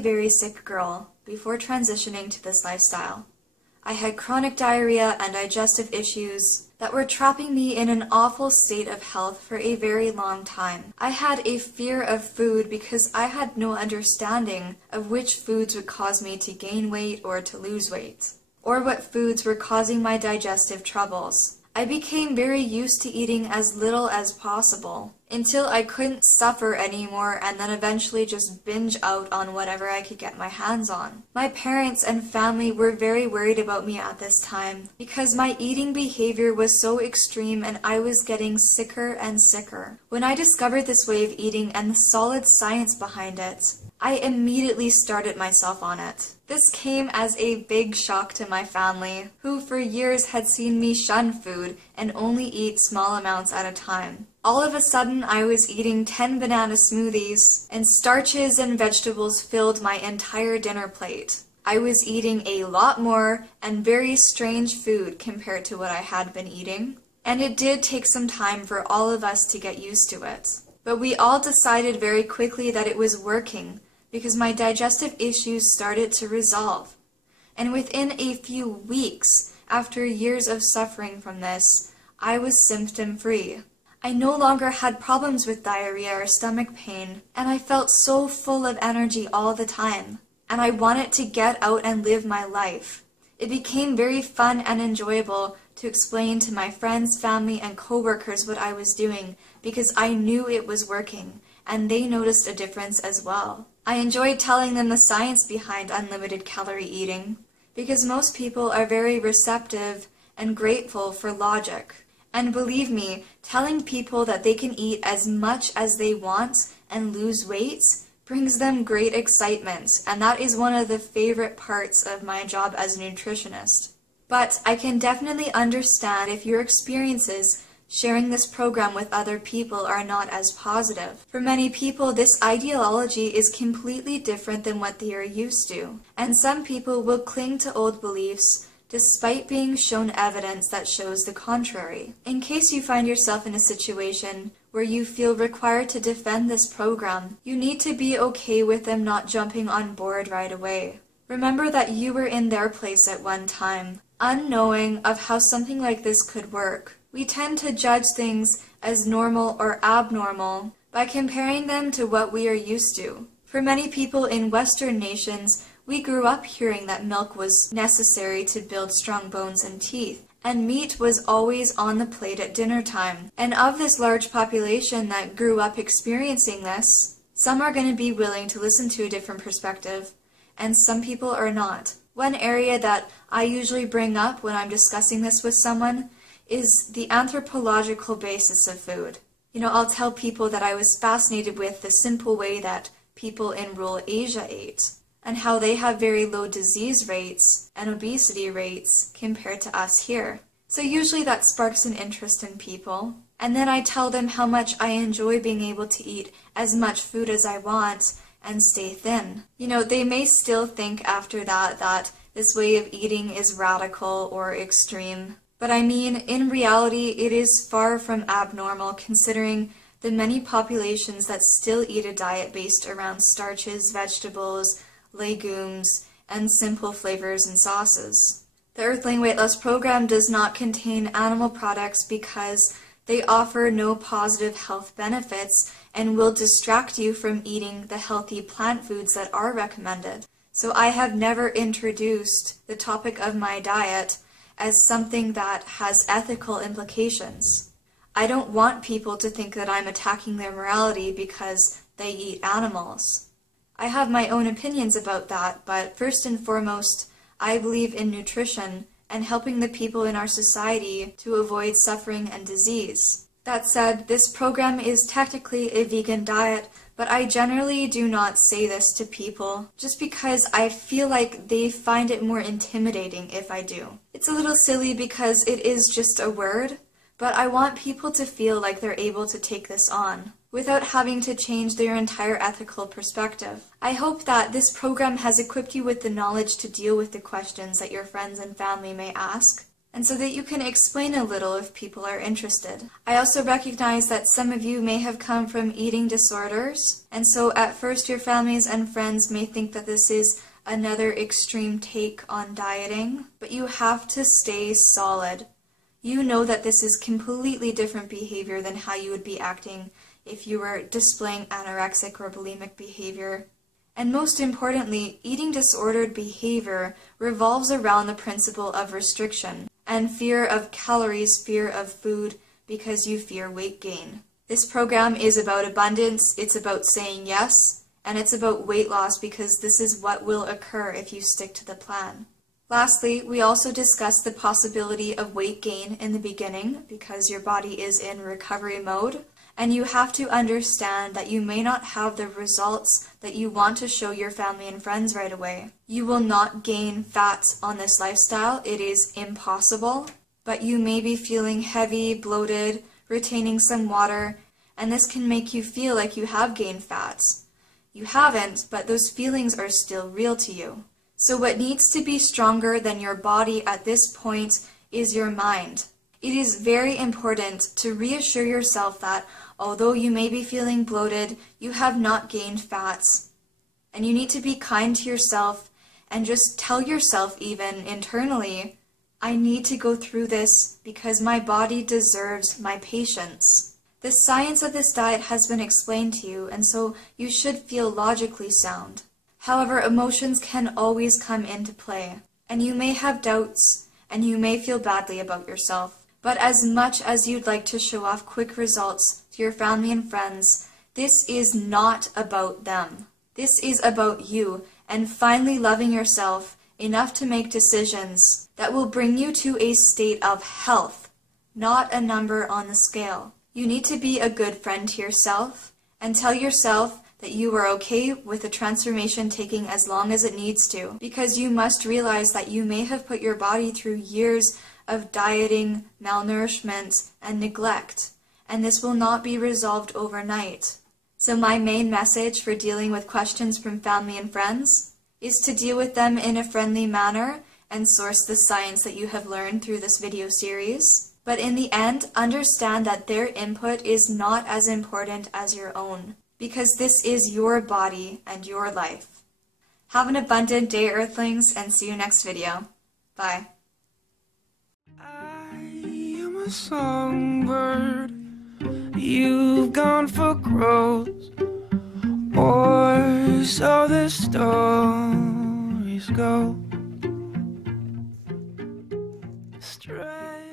very sick girl before transitioning to this lifestyle. I had chronic diarrhea and digestive issues that were trapping me in an awful state of health for a very long time. I had a fear of food because I had no understanding of which foods would cause me to gain weight or to lose weight, or what foods were causing my digestive troubles. I became very used to eating as little as possible until I couldn't suffer anymore, and then eventually just binge out on whatever I could get my hands on. My parents and family were very worried about me at this time because my eating behavior was so extreme and I was getting sicker and sicker. When I discovered this way of eating and the solid science behind it, I immediately started myself on it. This came as a big shock to my family, who for years had seen me shun food and only eat small amounts at a time. All of a sudden, I was eating 10 banana smoothies, and starches and vegetables filled my entire dinner plate. I was eating a lot more and very strange food compared to what I had been eating, and it did take some time for all of us to get used to it. But we all decided very quickly that it was working, because my digestive issues started to resolve. And within a few weeks, after years of suffering from this, I was symptom-free. I no longer had problems with diarrhea or stomach pain, and I felt so full of energy all the time. And I wanted to get out and live my life. It became very fun and enjoyable to explain to my friends, family, and coworkers what I was doing, because I knew it was working, and they noticed a difference as well. I enjoyed telling them the science behind unlimited calorie eating, because most people are very receptive and grateful for logic. And believe me, telling people that they can eat as much as they want and lose weight brings them great excitement, and that is one of the favorite parts of my job as a nutritionist. But I can definitely understand if your experiences sharing this program with other people are not as positive. For many people, this ideology is completely different than what they are used to, and some people will cling to old beliefs despite being shown evidence that shows the contrary. In case you find yourself in a situation where you feel required to defend this program, you need to be okay with them not jumping on board right away. Remember that you were in their place at one time, unknowing of how something like this could work. We tend to judge things as normal or abnormal by comparing them to what we are used to. For many people in Western nations, we grew up hearing that milk was necessary to build strong bones and teeth, and meat was always on the plate at dinner time. And of this large population that grew up experiencing this, some are going to be willing to listen to a different perspective, and some people are not. One area that I usually bring up when I'm discussing this with someone is the anthropological basis of food. I'll tell people that I was fascinated with the simple way that people in rural Asia ate, and how they have very low disease rates and obesity rates compared to us here. So usually that sparks an interest in people. And then I tell them how much I enjoy being able to eat as much food as I want and stay thin. They may still think after that this way of eating is radical or extreme. But I mean, in reality, it is far from abnormal considering the many populations that still eat a diet based around starches, vegetables, legumes, and simple flavors and sauces. The Earthling Weight Loss Program does not contain animal products because they offer no positive health benefits and will distract you from eating the healthy plant foods that are recommended. So I have never introduced the topic of my diet as something that has ethical implications. I don't want people to think that I'm attacking their morality because they eat animals. I have my own opinions about that, but first and foremost, I believe in nutrition and helping the people in our society to avoid suffering and disease. That said, this program is technically a vegan diet, but I generally do not say this to people just because I feel like they find it more intimidating if I do. It's a little silly because it is just a word, but I want people to feel like they're able to take this on without having to change their entire ethical perspective. I hope that this program has equipped you with the knowledge to deal with the questions that your friends and family may ask. and so that you can explain a little if people are interested. I also recognize that some of you may have come from eating disorders, and so at first your families and friends may think that this is another extreme take on dieting, but you have to stay solid. You know that this is completely different behavior than how you would be acting if you were displaying anorexic or bulimic behavior. And most importantly, eating disordered behavior revolves around the principle of restriction and fear of calories, fear of food, because you fear weight gain. This program is about abundance, it's about saying yes, and it's about weight loss because this is what will occur if you stick to the plan. Lastly, we also discussed the possibility of weight gain in the beginning because your body is in recovery mode, and you have to understand that you may not have the results that you want to show your family and friends right away. You will not gain fat on this lifestyle, it is impossible, but you may be feeling heavy, bloated, retaining some water, and this can make you feel like you have gained fat. You haven't, but those feelings are still real to you. So what needs to be stronger than your body at this point is your mind. It is very important to reassure yourself that although you may be feeling bloated, you have not gained fat. And you need to be kind to yourself and just tell yourself even internally, I need to go through this because my body deserves my patience. The science of this diet has been explained to you, and so you should feel logically sound. However, emotions can always come into play, and you may have doubts, and you may feel badly about yourself. But as much as you'd like to show off quick results to your family and friends, this is not about them. This is about you and finally loving yourself enough to make decisions that will bring you to a state of health, not a number on the scale. You need to be a good friend to yourself and tell yourself that you are okay with the transformation taking as long as it needs to, because you must realize that you may have put your body through years of dieting, malnourishment, and neglect, and this will not be resolved overnight. So my main message for dealing with questions from family and friends is to deal with them in a friendly manner and source the science that you have learned through this video series. But in the end, understand that their input is not as important as your own, because this is your body and your life. Have an abundant day, Earthlings, and see you next video. Bye. A songbird, you've gone for growth, or so the stories go. Stray